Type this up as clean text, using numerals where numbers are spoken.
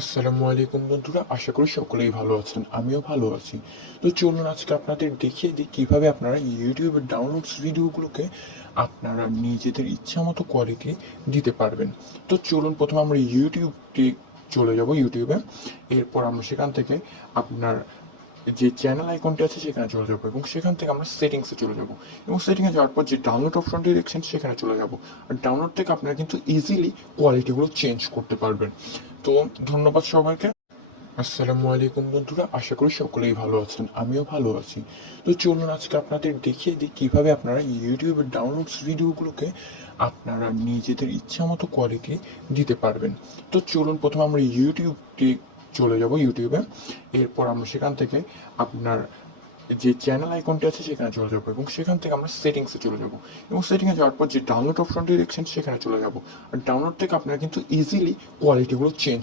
আসসালামু আলাইকুম বন্ধুরা, আশা করি সকলেই ভালো আছেন। আমিও ভালো আছি। তো চলুন আজকে আপনাদের দেখিয়ে দিই কিভাবে আপনারা ইউটিউবের ডাউনলোডস ভিডিওগুলোকে আপনারা নিজেদের ইচ্ছা মতো কোয়ালিটি দিতে পারবেন। তো চলুন প্রথমে আমরা ইউটিউবটি চলে যাব ইউটিউবে। এরপর আমরা সেখান থেকে আপনার যে চ্যানেল আইকনটি আছে সেখানে চলে যাবো এবং সেখান থেকে আমরা সেটিংসে চলে যাব এবং সেটিংয়ে যাওয়ার পর যে ডাউনলোড অপশনটি দেখছেন সেখানে চলে যাব। আর ডাউনলোড থেকে আপনারা কিন্তু ইজিলি কোয়ালিটিগুলো চেঞ্জ করতে পারবেন। তো ধন্যবাদ সবাইকে। আসসালামু আলাইকুম বন্ধুরা, আশা করি সকলেই ভালো আছেন। আমিও ভালো আছি। তো চলুন আজকে আপনাদের দেখিয়ে দিই কিভাবে আপনারা ইউটিউবের ডাউনলোডস ভিডিওগুলোকে আপনারা নিজেদের ইচ্ছা মতো কোয়ালিটি দিতে পারবেন। তো চলুন প্রথমে আমরা ইউটিউবটি চলে যাব ইউটিউবে। এরপর আমরা সেখান থেকে আপনার যে চ্যানেল আইকনটি আছে সেখানে চলে যাবো এবং সেখান থেকে আমরা সেটিংসে চলে যাব এবং সেটিংয়ে যাওয়ার পর যে ডাউনলোড অপশনটি দেখছেন সেখানে চলে যাব। আর ডাউনলোড থেকে আপনারা কিন্তু ইজিলি কোয়ালিটিগুলো চেঞ্জ